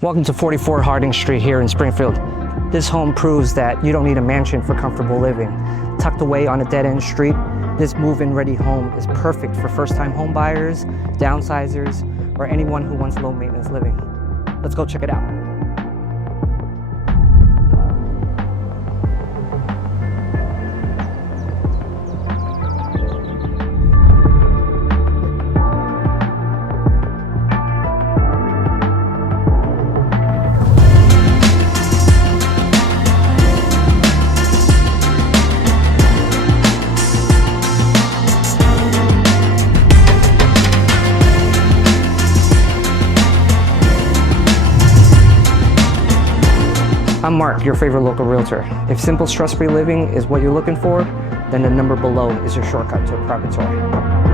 Welcome to 44 Harding Street here in Springfield. This home proves that you don't need a mansion for comfortable living. Tucked away on a dead-end street, this move-in ready home is perfect for first-time home buyers, downsizers, or anyone who wants low-maintenance living. Let's go check it out. I'm Mark, your favorite local realtor. If simple, stress-free living is what you're looking for, then the number below is your shortcut to a private tour.